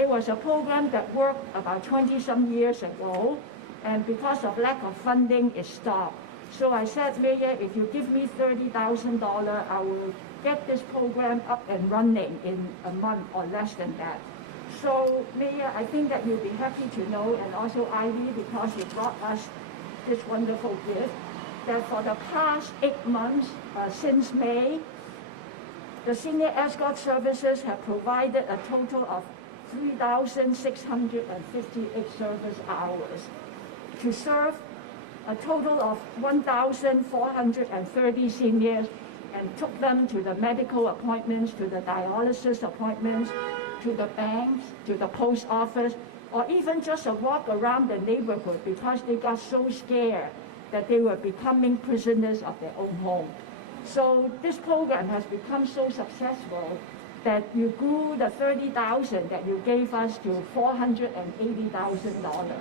It was a program that worked about 20-some years ago, and because of lack of funding, it stopped. So I said, Mayor, if you give me $30,000, I will get this program up and running in a month or less than that. So, Mayor, I think that you'll be happy to know, and also Ivy, because you brought us this wonderful gift, that for the past 8 months, since May, the senior escort services have provided a total of 3,658 service hours to serve a total of 1,430 seniors, and took them to the medical appointments, to the dialysis appointments, to the banks, to the post office, or even just a walk around the neighborhood, because they got so scared that they were becoming prisoners of their own home. So this program has become so successful that you grew the $30,000 that you gave us to $480,000.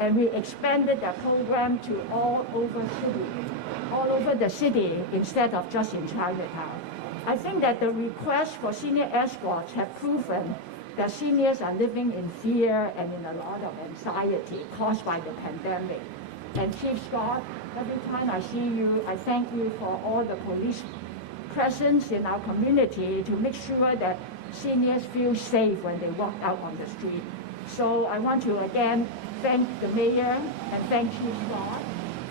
And we expanded the program to all over the city instead of just in Chinatown. I think that the request for senior escorts have proven that seniors are living in fear and in a lot of anxiety caused by the pandemic. And Chief Scott, every time I see you, I thank you for all the police presence in our community to make sure that seniors feel safe when they walk out on the street. So I want to again thank the Mayor and thank Chief Scott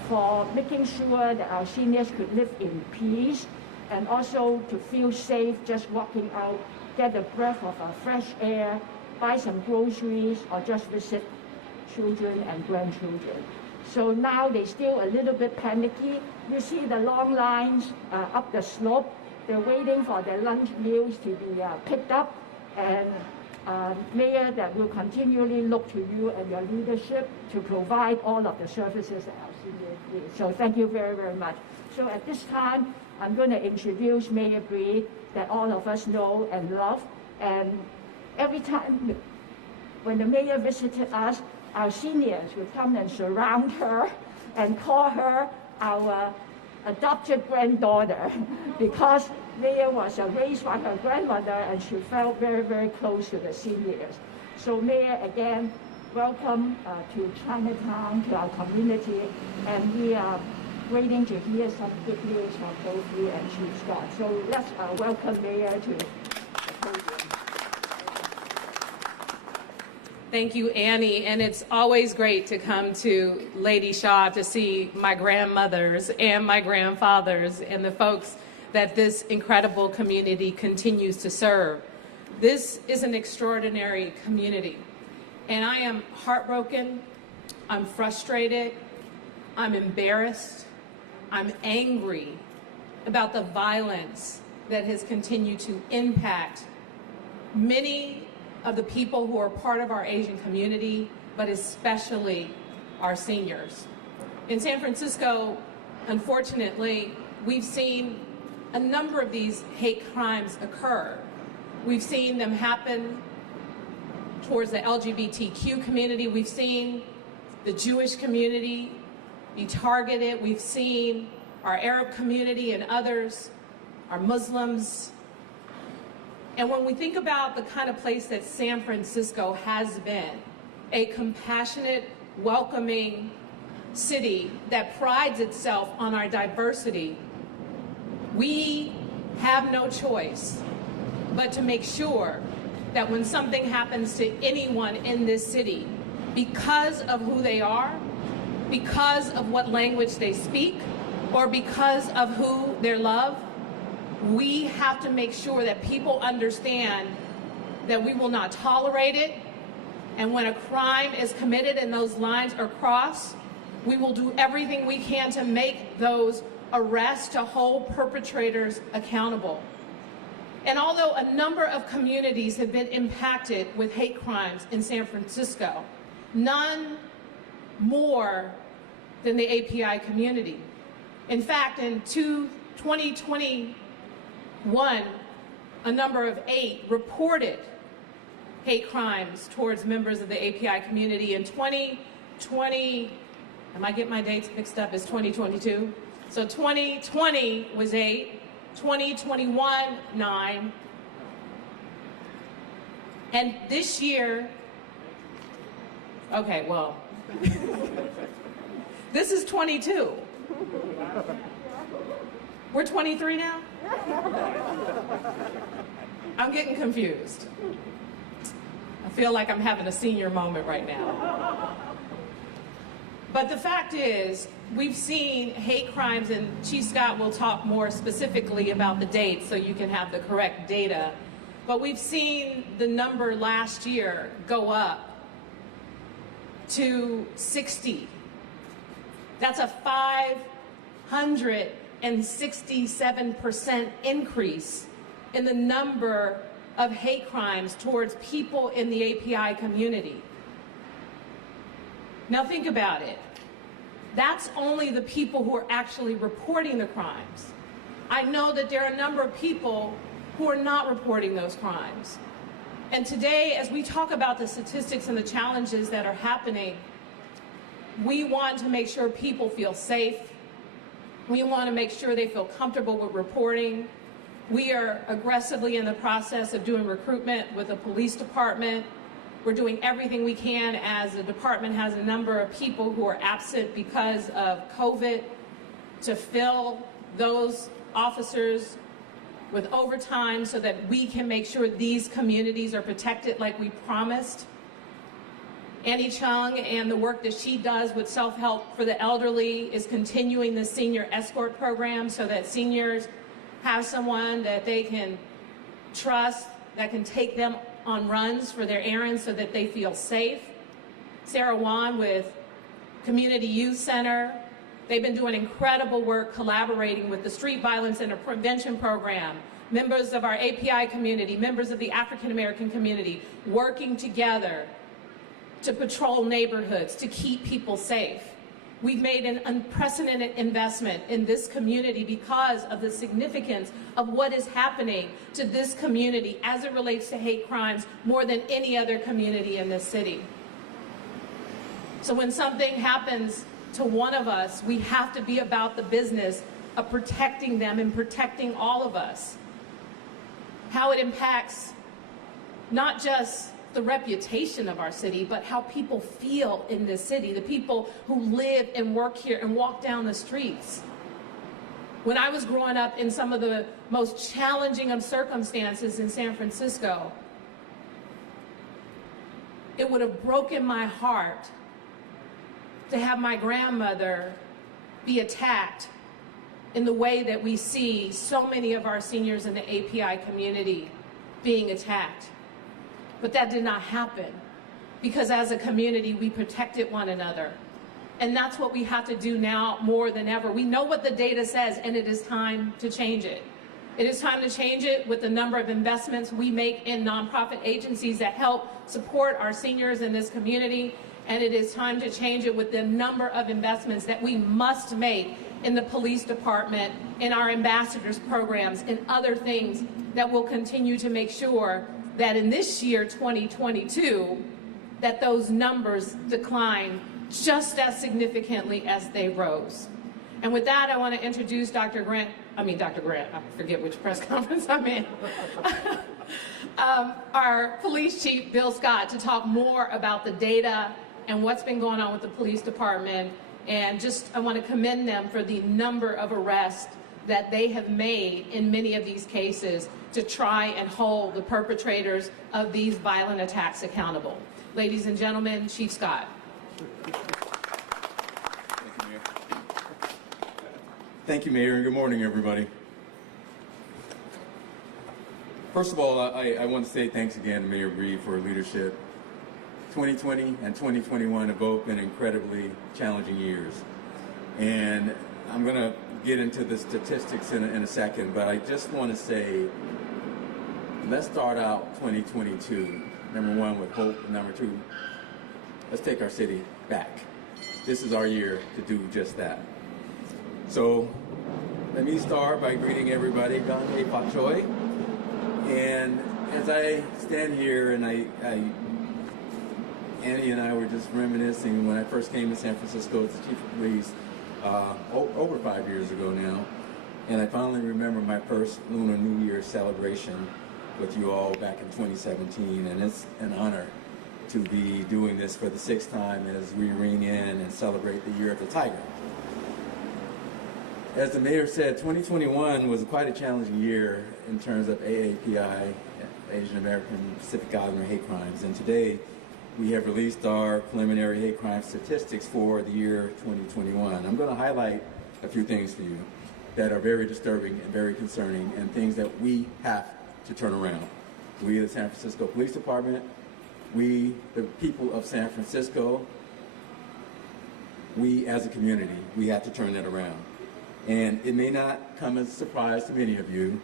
for making sure that our seniors could live in peace and also to feel safe just walking out, get a breath of fresh air, buy some groceries, or just visit children and grandchildren. So now they're still a little bit panicky. You see the long lines up the slope. They're waiting for their lunch meals to be picked up. And Mayor, that will continually look to you and your leadership to provide all of the services that our seniors need. So thank you very, very much. So at this time, I'm going to introduce Mayor Bree, that all of us know and love. And every time when the Mayor visited us, our seniors would come and surround her and call her our adopted granddaughter because Mayor was raised by her grandmother and she felt very, very close to the seniors. So Mayor, again, welcome to Chinatown, to our community, and we are waiting to hear some good news from both you and Chief Scott. So let's welcome Mayor to the podium. Thank you, Annie, and it's always great to come to Lady Shaw to see my grandmothers and my grandfathers and the folks that this incredible community continues to serve. This is an extraordinary community, and I am heartbroken, I'm frustrated, I'm embarrassed, I'm angry about the violence that has continued to impact many of the people who are part of our Asian community, but especially our seniors. In San Francisco, unfortunately, we've seen a number of these hate crimes occur. We've seen them happen towards the LGBTQ community. We've seen the Jewish community be targeted. We've seen our Arab community and others, our Muslims. And when we think about the kind of place that San Francisco has been, a compassionate, welcoming city that prides itself on our diversity, we have no choice but to make sure that when something happens to anyone in this city, because of who they are, because of what language they speak, or because of who they love, we have to make sure that people understand that we will not tolerate it. And when a crime is committed and those lines are crossed, we will do everything we can to make those arrests, to hold perpetrators accountable. And although a number of communities have been impacted with hate crimes in San Francisco, none more than the AAPI community. In fact, in 2021, a number of 8 reported hate crimes towards members of the AAPI community. In 2020, am I getting my dates mixed up? It's 2022. So 2020 was 8, 2021, 9. And this year, okay, well, this is 22. We're 23 now? I'm getting confused. I feel like I'm having a senior moment right now. But the fact is, we've seen hate crimes, and Chief Scott will talk more specifically about the dates so you can have the correct data. But we've seen the number last year go up to 60. That's a 567% increase in the number of hate crimes towards people in the API community. Now think about it. That's only the people who are actually reporting the crimes. I know that there are a number of people who are not reporting those crimes. And today, as we talk about the statistics and the challenges that are happening, we want to make sure people feel safe. We want to make sure they feel comfortable with reporting. We are aggressively in the process of doing recruitment with the police department. We're doing everything we can as the department has a number of people who are absent because of COVID to fill those officers with overtime so that we can make sure these communities are protected like we promised. Annie Chung and the work that she does with self-help for the elderly is continuing the senior escort program so that seniors have someone that they can trust, that can take them on runs for their errands so that they feel safe. Sarah Wan with Community Youth Center. They've been doing incredible work collaborating with the Street Violence and Prevention Program, members of our API community, members of the African American community, working together to patrol neighborhoods, to keep people safe. We've made an unprecedented investment in this community because of the significance of what is happening to this community as it relates to hate crimes more than any other community in this city. So when something happens to one of us, we have to be about the business of protecting them and protecting all of us. How it impacts not just the reputation of our city, but how people feel in this city, the people who live and work here and walk down the streets. When I was growing up in some of the most challenging of circumstances in San Francisco, it would have broken my heart to have my grandmother be attacked in the way that we see so many of our seniors in the API community being attacked. But that did not happen because as a community, we protected one another. And that's what we have to do now more than ever. We know what the data says, and it is time to change it. It is time to change it with the number of investments we make in nonprofit agencies that help support our seniors in this community. And it is time to change it with the number of investments that we must make in the police department, in our ambassadors programs, and other things that will continue to make sure that in this year, 2022, that those numbers decline just as significantly as they rose. And with that, I want to introduce Dr. Grant, I forget which press conference I'm in, our police chief, Bill Scott, to talk more about the data and what's been going on with the police department. And just, I want to commend them for the number of arrests that they have made in many of these cases to try and hold the perpetrators of these violent attacks accountable. Ladies and gentlemen, Chief Scott. Thank you, Mayor, and good morning, everybody. First of all, I want to say thanks again to Mayor Breed for her leadership. 2020 and 2021 have both been incredibly challenging years. And I'm going to get into the statistics in a second, but I just want to say, let's start out 2022, number one, with hope, and number two, let's take our city back. This is our year to do just that. So let me start by greeting everybody, AAPI Choi. And as I stand here and Annie and I were just reminiscing when I first came to San Francisco as the chief of police over 5 years ago now, and I finally remember my first Lunar New Year celebration with you all back in 2017, and it's an honor to be doing this for the 6th time as we ring in and celebrate the Year of the Tiger. As the mayor said, 2021 was quite a challenging year in terms of AAPI, Asian American Pacific Islander hate crimes, and today we have released our preliminary hate crime statistics for the year 2021. I'm going to highlight a few things for you that are very disturbing and very concerning, and things that we have to turn around. We, the San Francisco Police Department, we, the people of San Francisco, we as a community, we have to turn that around. And it may not come as a surprise to many of you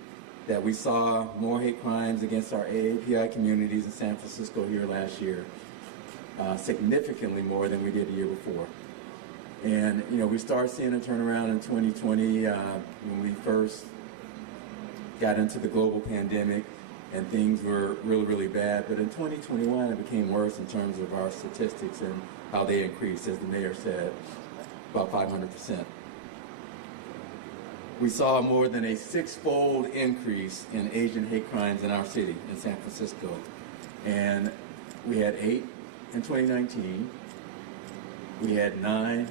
that we saw more hate crimes against our AAPI communities in San Francisco here last year, significantly more than we did the year before. And we started seeing a turnaround in 2020 when we first got into the global pandemic, and things were really, really bad. But in 2021, it became worse in terms of our statistics and how they increased, as the mayor said, about 500%. We saw more than a 6-fold increase in Asian hate crimes in our city, in San Francisco. And we had 8 in 2019, we had 9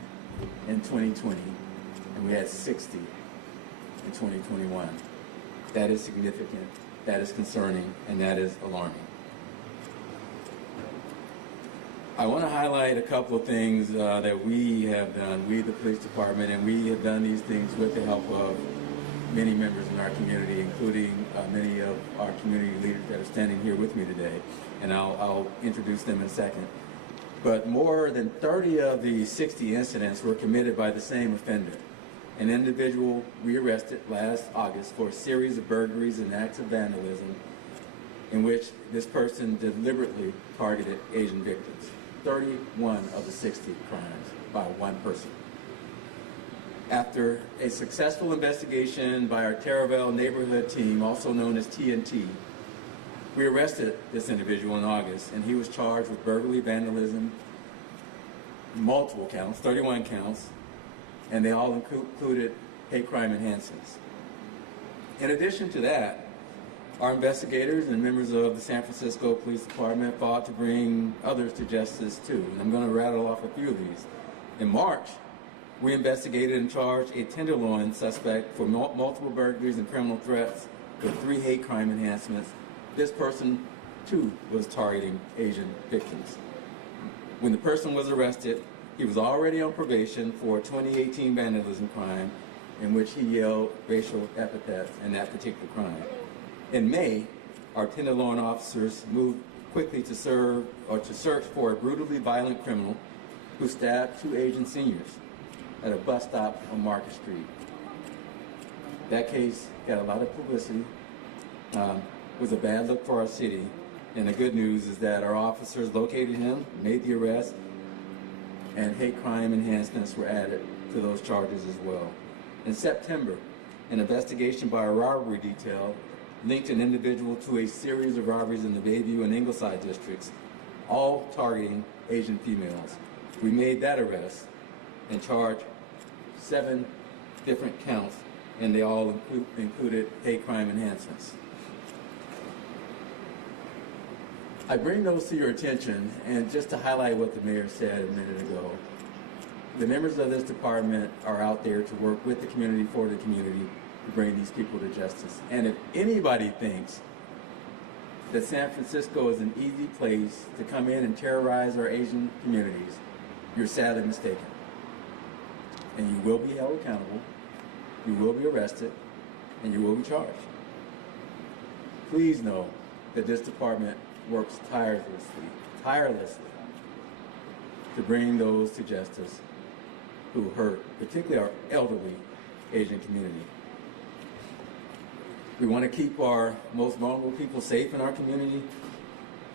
in 2020, and we had 60 in 2021. That is significant, that is concerning, and that is alarming. I want to highlight a couple of things that we have done, we the police department, and we have done these things with the help of many members in our community, including many of our community leaders that are standing here with me today, and I'll introduce them in a second. But more than 30 of the 60 incidents were committed by the same offender, an individual we arrested last August for a series of burglaries and acts of vandalism in which this person deliberately targeted Asian victims. 31 of the 60 crimes by one person. After a successful investigation by our Terraville neighborhood team, also known as TNT, we arrested this individual in August, and he was charged with burglary, vandalism, multiple counts, 31 counts, and they all included hate crime enhancements. In addition to that, our investigators and members of the San Francisco Police Department fought to bring others to justice too, and I'm going to rattle off a few of these. In March, we investigated and charged a Tenderloin suspect for multiple burglaries and criminal threats with 3 hate crime enhancements. This person, too, was targeting Asian victims. When the person was arrested, he was already on probation for a 2018 vandalism crime in which he yelled racial epithets in that particular crime. In May, our Tenderloin officers moved quickly to search for a brutally violent criminal who stabbed 2 Asian seniors at a bus stop on Market Street. That case got a lot of publicity, was a bad look for our city, and the good news is that our officers located him, made the arrest, and hate crime enhancements were added to those charges as well. In September, an investigation by our robbery detail linked an individual to a series of robberies in the Bayview and Ingleside districts, all targeting Asian females. We made that arrest and charged 7 different counts, and they all included hate crime enhancements. I bring those to your attention, and just to highlight what the mayor said a minute ago, the members of this department are out there to work with the community, for the community, to bring these people to justice. And if anybody thinks that San Francisco is an easy place to come in and terrorize our Asian communities, you're sadly mistaken. And you will be held accountable, you will be arrested, and you will be charged. Please know that this department works tirelessly to bring those to justice who hurt, particularly our elderly Asian community. We want to keep our most vulnerable people safe in our community,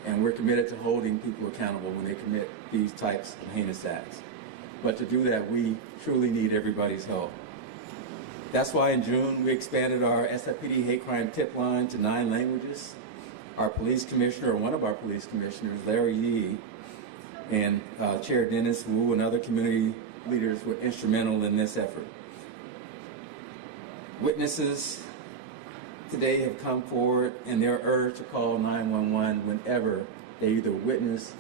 and we're committed to holding people accountable when they commit these types of heinous acts. But to do that, we truly need everybody's help. That's why in June we expanded our SFPD hate crime tip line to 9 languages. Our police commissioner, or one of our police commissioners, Larry Yee, and Chair Dennis Wu and other community leaders were instrumental in this effort. Witnesses today have come forward and they're urged to call 911 whenever they either witness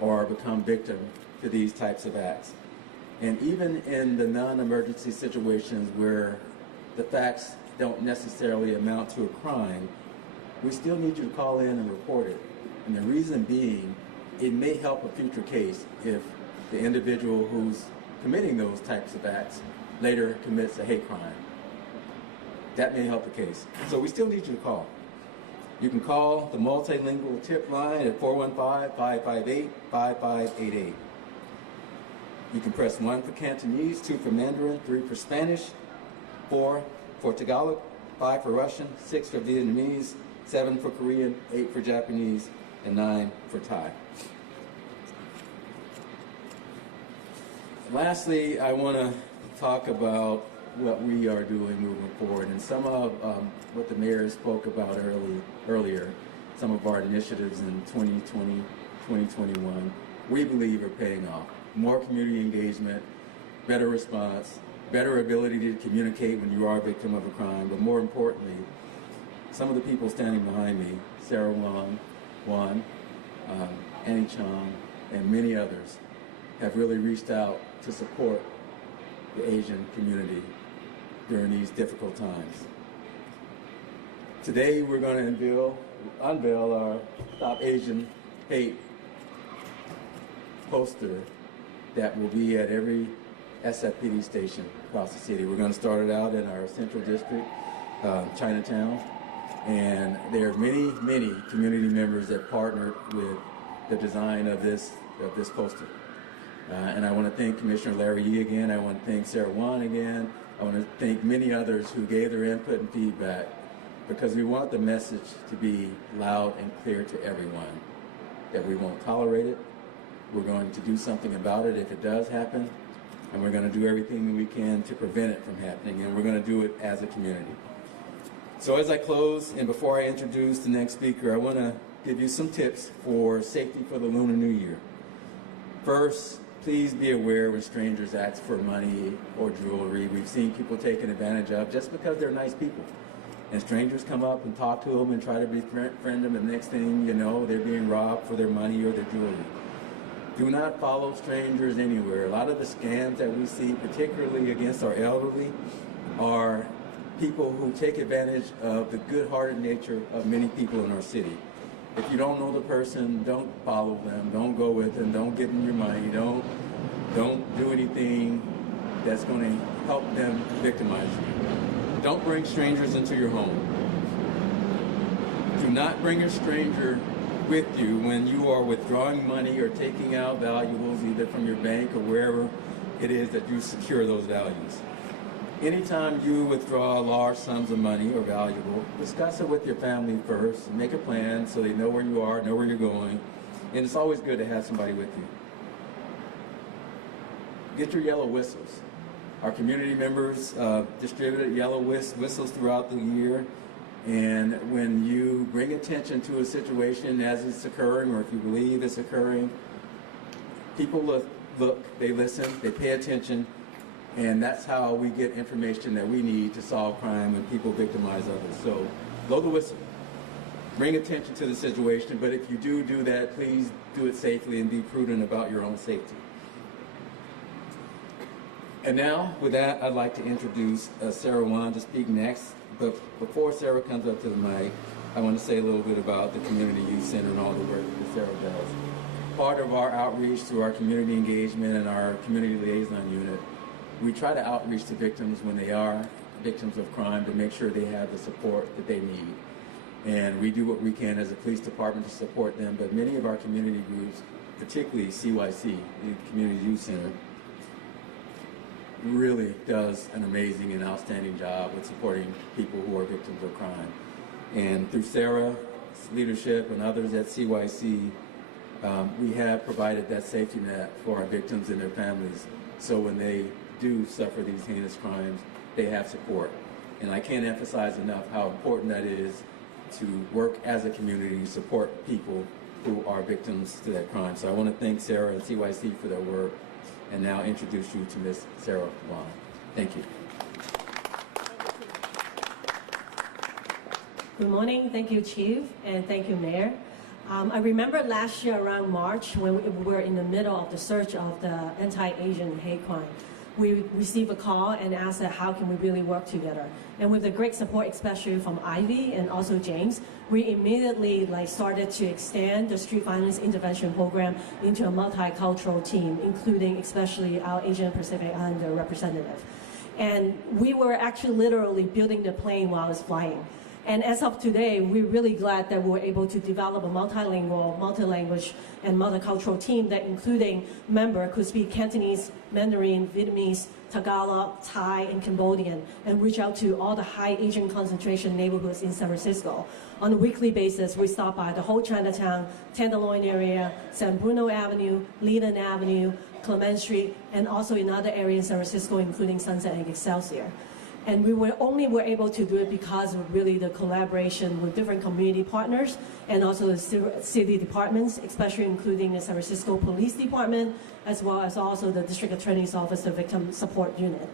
or become victim to these types of acts. And even in the non-emergency situations where the facts don't necessarily amount to a crime, we still need you to call in and report it. And the reason being, it may help a future case if the individual who's committing those types of acts later commits a hate crime. That may help the case. So we still need you to call. You can call the multilingual tip line at 415-558-5588. You can press 1 for Cantonese, 2 for Mandarin, 3 for Spanish, 4 for Tagalog, 5 for Russian, 6 for Vietnamese, 7 for Korean, 8 for Japanese, and 9 for Thai. Lastly, I want to talk about what we are doing moving forward, and some of what the mayor spoke about earlier, some of our initiatives in 2020, 2021, we believe are paying off. More community engagement, better response, better ability to communicate when you are a victim of a crime, but more importantly, some of the people standing behind me, Sarah Wan, Annie Chong, and many others, have really reached out to support the Asian community during these difficult times. Today we're going to unveil our Stop Asian Hate poster that will be at every SFPD station across the city. We're going to start it out in our central district, Chinatown, and there are many, many community members that partnered with the design of this poster. And I want to thank Commissioner Larry Yee again. I want to thank Sarah Wan again. I want to thank many others who gave their input and feedback, because we want the message to be loud and clear to everyone that we won't tolerate it. We're going to do something about it if it does happen, and we're going to do everything we can to prevent it from happening, and we're going to do it as a community. So as I close, and before I introduce the next speaker, I want to give you some tips for safety for the Lunar New Year. First, please be aware when strangers ask for money or jewelry. We've seen people taken advantage of just because they're nice people. And strangers come up and talk to them and try to befriend them, and the next thing you know, they're being robbed for their money or their jewelry. Do not follow strangers anywhere. A lot of the scams that we see, particularly against our elderly, are people who take advantage of the good-hearted nature of many people in our city. If you don't know the person, don't follow them, don't go with them, don't give them your money, don't do anything that's going to help them victimize you. Don't bring strangers into your home. Do not bring a stranger with you when you are withdrawing money or taking out valuables either from your bank or wherever it is that you secure those values. Anytime you withdraw large sums of money or valuable, discuss it with your family first, make a plan so they know where you are, know where you're going, and it's always good to have somebody with you. Get your yellow whistles. Our community members distributed yellow whistles throughout the year, and when you bring attention to a situation as it's occurring, or if you believe it's occurring, people look, they listen, they pay attention, and that's how we get information that we need to solve crime when people victimize others. So, blow the whistle. Bring attention to the situation, but if you do that, please do it safely and be prudent about your own safety. And now, with that, I'd like to introduce Sarah Wan to speak next. But before Sarah comes up to the mic, I want to say a little bit about the Community Youth Center and all the work that Sarah does. Part of our outreach through our community engagement and our community liaison unit, we try to outreach to victims when they are victims of crime to make sure they have the support that they need. And we do what we can as a police department to support them, but many of our community groups, particularly CYC, the Community Youth Center, really does an amazing and outstanding job with supporting people who are victims of crime. And through Sarah's leadership and others at CYC, we have provided that safety net for our victims and their families, so when they do suffer these heinous crimes, they have support. And I can't emphasize enough how important that is to work as a community to support people who are victims to that crime. So I want to thank Sarah and CYC for their work, and now introduce you to Ms. Sarah Wan. Thank you. Good morning. Thank you, Chief, and thank you, Mayor. I remember last year around March when we were in the middle of the search of the anti-Asian hate crime. We received a call and asked that how can we really work together. And with the great support, especially from Ivy and also James, we immediately started to extend the street violence intervention program into a multicultural team, including especially our Asian Pacific Islander representative. And we were actually literally building the plane while it's flying. And as of today, we're really glad that we were able to develop a multilingual, multi-language, and multicultural team that including members could speak Cantonese, Mandarin, Vietnamese, Tagalog, Thai, and Cambodian, and reach out to all the high Asian concentration neighborhoods in San Francisco. On a weekly basis, we stop by the whole Chinatown, Tenderloin area, San Bruno Avenue, Leland Avenue, Clement Street, and also in other areas in San Francisco, including Sunset and Excelsior. And we were able to do it because of really the collaboration with different community partners and also the city departments, especially including the San Francisco Police Department, as well as also the District Attorney's Office, the Victim Support Unit.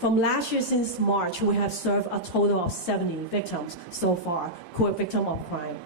From last year, since March, we have served a total of 70 victims so far who are victims of crime.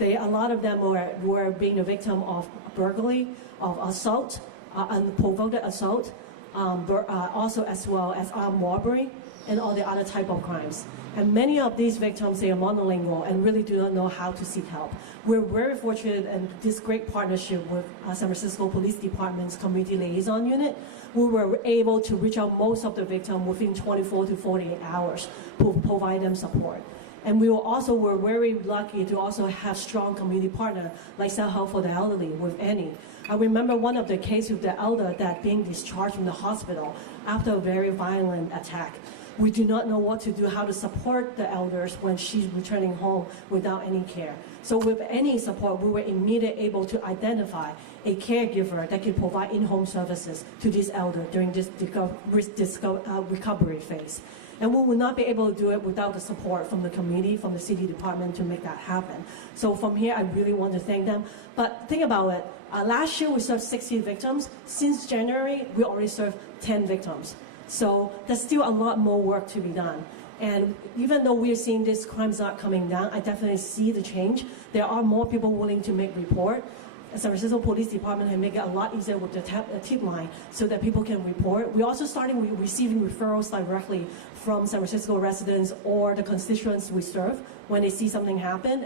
A lot of them were being a victim of burglary, of assault, unprovoked assault, also as well as armed robbery, and all the other type of crimes. And many of these victims, they are monolingual and really do not know how to seek help. We're very fortunate in this great partnership with San Francisco Police Department's Community Liaison Unit. We were able to reach out most of the victims within 24 to 48 hours to provide them support. And we're very lucky to also have strong community partners like Self Help for the Elderly with Annie. I remember one of the cases with the elder that being discharged from the hospital after a very violent attack. We do not know what to do, how to support the elders when she's returning home without any care. So with any support, we were immediately able to identify a caregiver that can provide in-home services to this elder during this recovery phase. And we would not be able to do it without the support from the community, from the city department to make that happen. So from here, I really want to thank them. But think about it. Last year, we served 60 victims. Since January, we already served 10 victims. So there's still a lot more work to be done. And even though we're seeing these crimes not coming down, I definitely see the change. There are more people willing to make report. San Francisco Police Department has made it a lot easier with the tip line so that people can report. We also started receiving referrals directly from San Francisco residents or the constituents we serve when they see something happen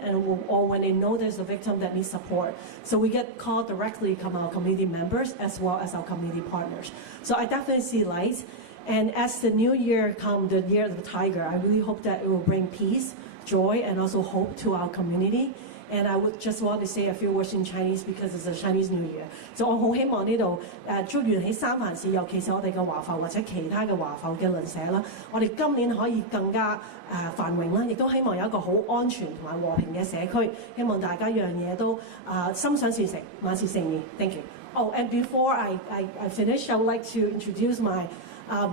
or when they know there's a victim that needs support. So we get called directly from our community members as well as our community partners. So I definitely see light. And as the new year comes, the year of the tiger, I really hope that it will bring peace, joy, and also hope to our community. And I would just want to say a few words in Chinese because it's a Chinese New Year. So 我好希望呢度祝願喺三藩市，尤其是我哋嘅華埠或者其他嘅華埠嘅鄰舍啦，我哋今年可以更加繁榮啦，亦都希望有一個好安全同埋和平嘅社區。希望大家樣嘢都心想事成，萬事勝意。Thank you. Oh, and before I finish, I would like to introduce my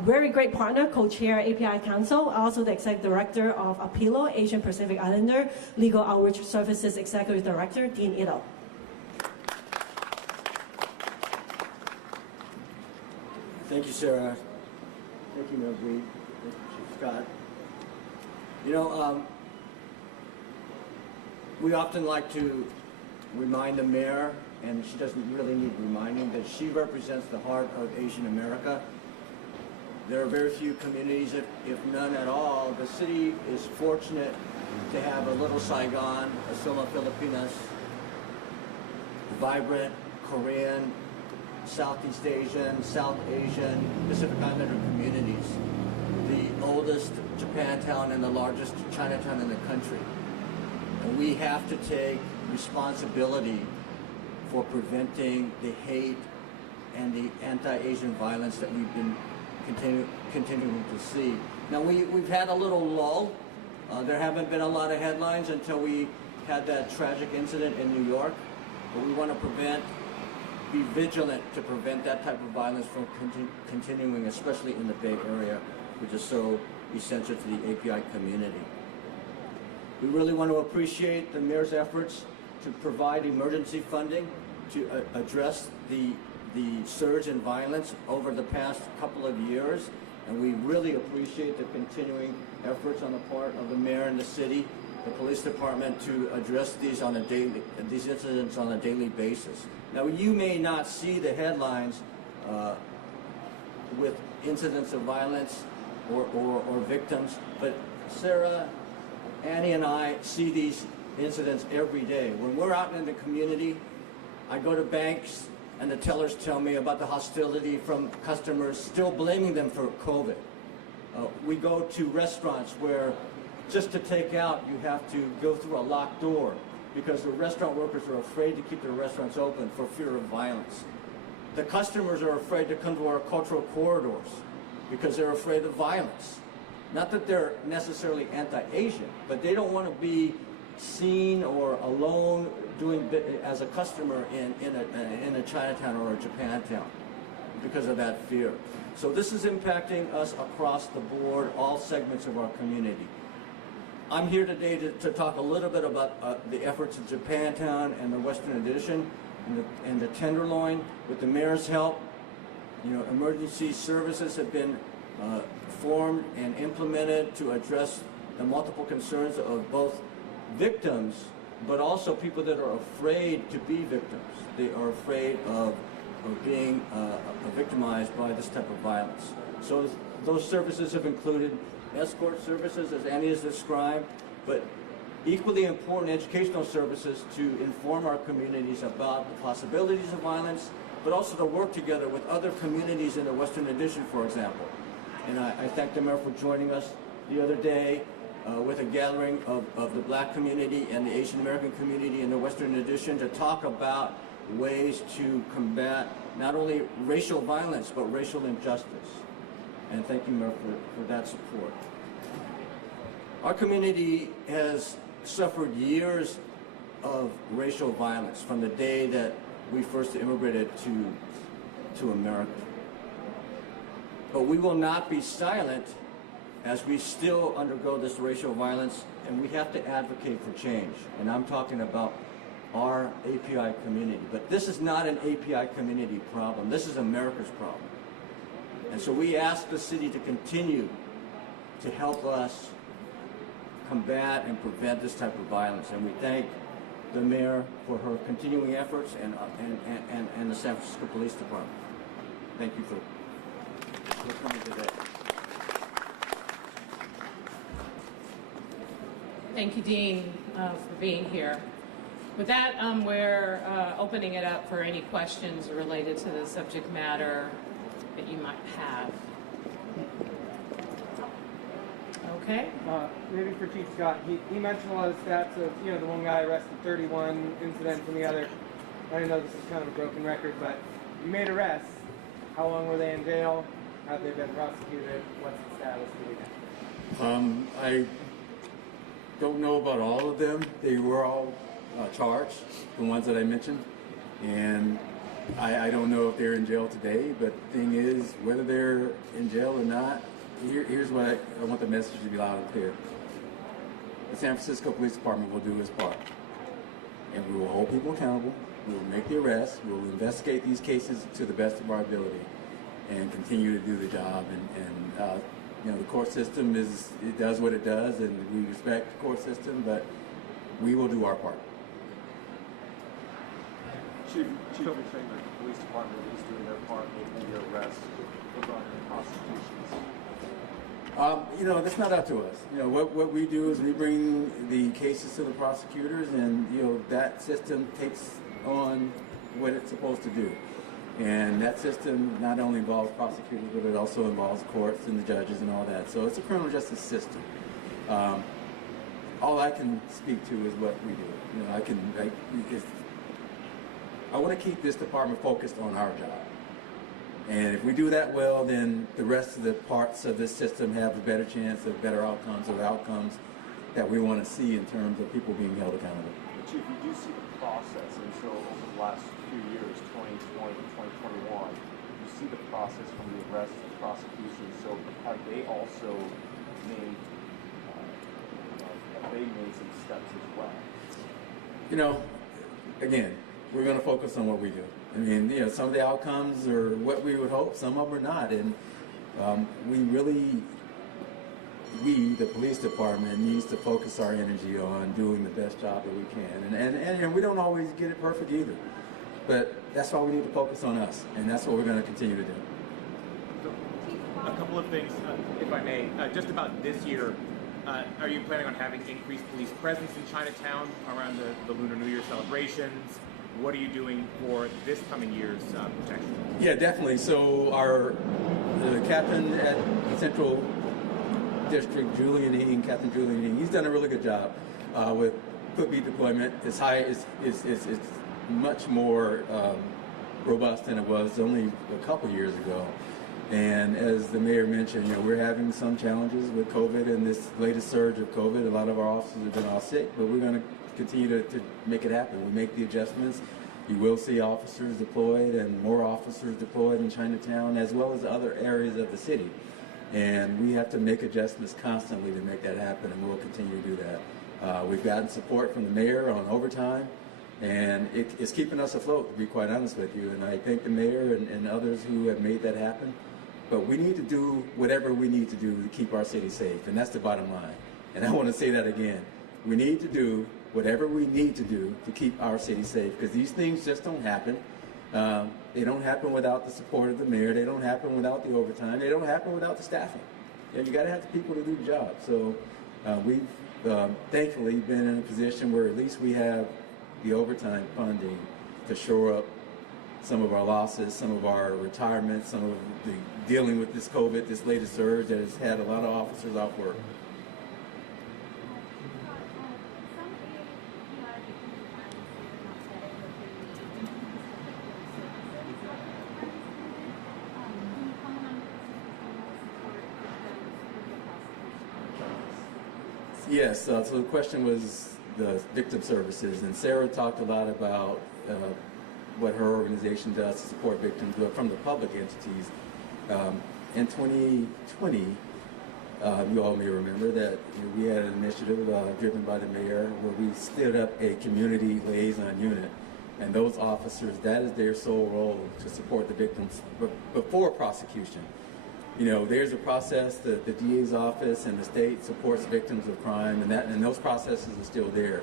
very great partner, co-chair API Council, also the executive director of APILO, Asian Pacific Islander, Legal Outreach Services Executive Director, Dean Ito. Thank you, Sarah. Thank you, Milgreed. Thank you, Chief Scott. You know, we often like to remind the mayor, and she doesn't really need reminding, that she represents the heart of Asian America. There are very few communities, if none at all. The city is fortunate to have a little Saigon, a Soma Filipinas, vibrant Korean, Southeast Asian, South Asian, Pacific Islander communities, the oldest Japantown and the largest Chinatown in the country. And we have to take responsibility for preventing the hate and the anti-Asian violence that we've been continuing to see. Now we've had a little lull. There haven't been a lot of headlines until we had that tragic incident in New York. But we want to be vigilant to prevent that type of violence from continuing, especially in the Bay Area, which is so essential to the API community. We really want to appreciate the mayor's efforts to provide emergency funding to address the surge in violence over the past couple of years, and we really appreciate the continuing efforts on the part of the mayor and the city the police department to address these incidents on a daily basis. Now, you may not see the headlines with incidents of violence or victims, but Sarah, Annie, and I see these incidents every day. When we're out in the community, I go to banks and the tellers tell me about the hostility from customers, still blaming them for COVID. We go to restaurants where just to take out, you have to go through a locked door because the restaurant workers are afraid to keep their restaurants open for fear of violence. The customers are afraid to come to our cultural corridors because they're afraid of violence. Not that they're necessarily anti-Asian, but they don't want to be seen or alone as a customer in a Chinatown or a Japantown because of that fear. So this is impacting us across the board, all segments of our community. I'm here today to talk a little bit about the efforts of Japantown and the Western Addition and the Tenderloin. With the mayor's help, emergency services have been formed and implemented to address the multiple concerns of both victims, but also people that are afraid to be victims. They are afraid of being victimized by this type of violence. So those services have included escort services, as Annie has described, but equally important educational services to inform our communities about the possibilities of violence, but also to work together with other communities in the Western Addition, for example. And I thank the mayor for joining us the other day with a gathering of the Black community and the Asian American community in the Western Addition to talk about ways to combat not only racial violence, but racial injustice. And thank you, Mayor, for that support. Our community has suffered years of racial violence from the day that we first immigrated to America. But we will not be silent as we still undergo this racial violence, and we have to advocate for change. And I'm talking about our API community. But this is not an API community problem. This is America's problem. And so we ask the city to continue to help us combat and prevent this type of violence. And we thank the mayor for her continuing efforts and the San Francisco Police Department. Thank you for coming today. Thank you, Dean, for being here. With that, we're opening it up for any questions related to the subject matter that you might have. Okay. Maybe for Chief Scott, he mentioned a lot of stats of, the one guy arrested 31 incidents and the other. I know this is kind of a broken record, but you made arrests. How long were they in jail? Have they been prosecuted? What's the status? Do we know? I don't know about all of them. They were all charged, the ones that I mentioned, and I don't know if they're in jail today, but the thing is, whether they're in jail or not, here's what I want the message to be loud and clear. The San Francisco Police Department will do its part, and we will hold people accountable, we will make the arrests, we will investigate these cases to the best of our ability, and continue to do the job, and the court system it does what it does, and we respect the court system, but we will do our part. Chief, you're saying that the police department is doing their part, making the arrests, regarding prosecutions? That's not up to us. What we do is we bring the cases to the prosecutors, and that system takes on what it's supposed to do. And that system not only involves prosecutors, but it also involves courts and the judges and all that. So it's a criminal justice system. All I can speak to is what we do. I want to keep this department focused on our job. And if we do that well, then the rest of the parts of this system have a better chance of better outcomes, or outcomes that we want to see in terms of people being held accountable. Chief, you do see the process, and so over the last few years, 2020 to 2021, you see the process from the arrest to prosecution. So have they also made some steps as well? Again, we're going to focus on what we do. Some of the outcomes are what we would hope, some of them are not. And we really we, the police department, needs to focus our energy on doing the best job that we can. And we don't always get it perfect either. But that's why we need to focus on us, and that's what we're going to continue to do. A couple of things, if I may. Just about this year, are you planning on having increased police presence in Chinatown around the Lunar New Year celebrations? What are you doing for this coming year's protection? Yeah, definitely. So our captain at Central District, Captain Julian Ng, he's done a really good job with footbeat deployment. It's much more robust than it was only a couple years ago. And as the mayor mentioned, we're having some challenges with COVID and this latest surge of COVID. A lot of our officers have been off sick, but we're going to continue to make it happen. We make the adjustments. You will see officers deployed and more officers deployed in Chinatown as well as other areas of the city. And we have to make adjustments constantly to make that happen, and we'll continue to do that. We've gotten support from the mayor on overtime, and it's keeping us afloat, to be quite honest with you. And I thank the mayor and others who have made that happen. But we need to do whatever we need to do to keep our city safe, and that's the bottom line. And I want to say that again. We need to do whatever we need to do to keep our city safe, because these things just don't happen. They don't happen without the support of the mayor. They don't happen without the overtime. They don't happen without the staffing. You got to have the people to do the job. So we've thankfully been in a position where at least we have the overtime funding to shore up some of our losses, some of our retirements, some of the dealing with this COVID, this latest surge that has had a lot of officers off work. Yes, so the question was the victim services, and Sarah talked a lot about what her organization does to support victims from the public entities. In 2020, you all may remember that we had an initiative driven by the mayor where we stood up a community liaison unit, and those officers, that is their sole role, to support the victims before prosecution. There's a process that the DA's office and the state supports victims of crime, and those processes are still there.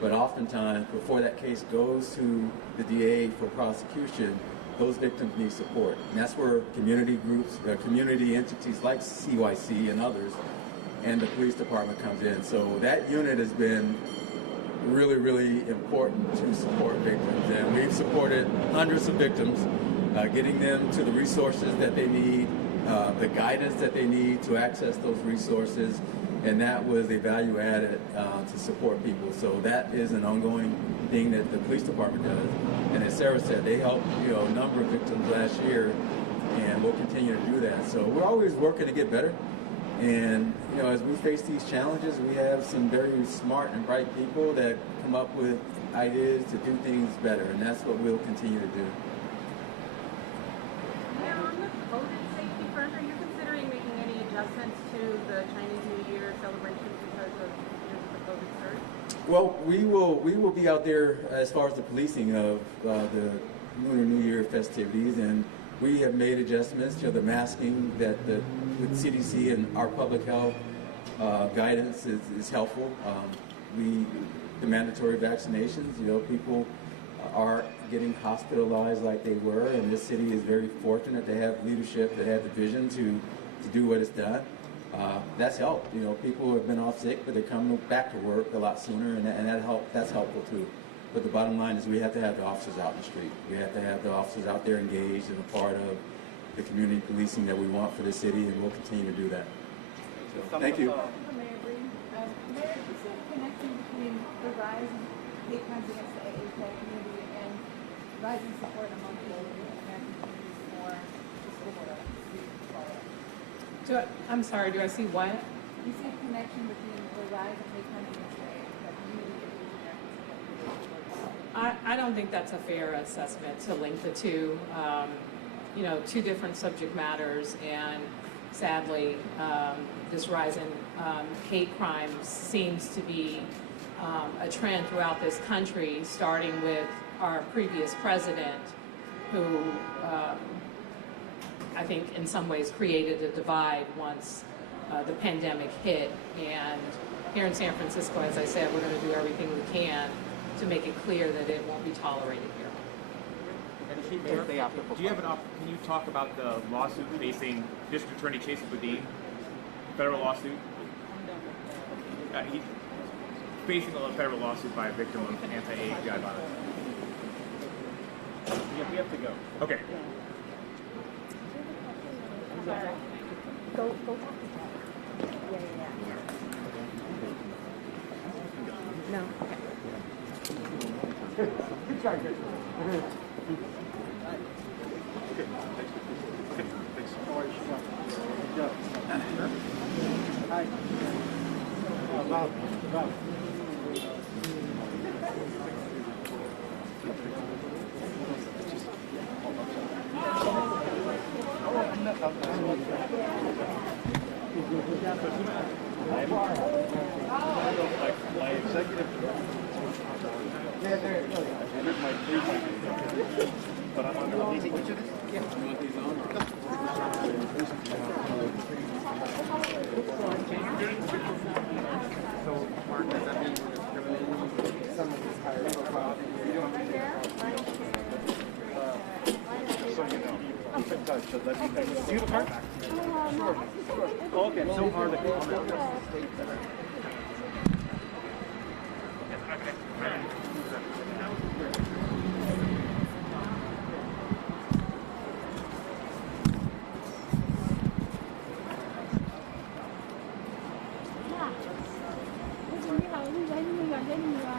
But oftentimes, before that case goes to the DA for prosecution, those victims need support. And that's where community groups, community entities like CYC and others, and the police department comes in. So that unit has been really, really important to support victims. And we've supported hundreds of victims, getting them to the resources that they need, the guidance that they need to access those resources, and that was a value added to support people. So that is an ongoing thing that the police department does. And as Sarah said, they helped a number of victims last year, and we'll continue to do that. So we're always working to get better. And as we face these challenges, we have some very smart and bright people that come up with ideas to do things better, and that's what we'll continue to do. On the COVID safety front, are you considering making any adjustments to the Chinese New Year celebration because of the COVID surge? Well, we will be out there as far as the policing of the Lunar New Year festivities, and we have made adjustments to the masking that with CDC and our public health guidance is helpful. The mandatory vaccinations, people are getting hospitalized like they were, and this city is very fortunate to have leadership that have the vision to do what it's done. That's helped. People have been off sick, but they're coming back to work a lot sooner, and that's helpful too. But the bottom line is we have to have the officers out in the street. We have to have the officers out there engaged and a part of the community policing that we want for the city, and we'll continue to do that. So, thank you. Mayor, is there a connection between the rise in hate crimes against the AAPI community and rising support among the American communities for the civil war? I'm sorry, do I see what? You see a connection between the rise of hate crimes against the AAPI community and the American civil war? I don't think that's a fair assessment to link the two. Two different subject matters, and sadly, this rise in hate crimes seems to be a trend throughout this country, starting with our previous president, who I think in some ways created a divide once the pandemic hit. And here in San Francisco, as I said, we're going to do everything we can to make it clear that it won't be tolerated here. Mayor, do you have can you talk about the lawsuit facing District Attorney Chase Boudin, federal lawsuit? He's facing a federal lawsuit by a victim of anti-AAPI violence. Yeah, we have to go. Okay. Go talk to Jack. Yeah. No. My executive, but I'm under each of this. You want these on? So, Mark, does that mean we're discriminating some of these higher profile people? So you know, keep in touch. So let me know. See the card? Sure. Okay, it's so hard to comment. Trên thì là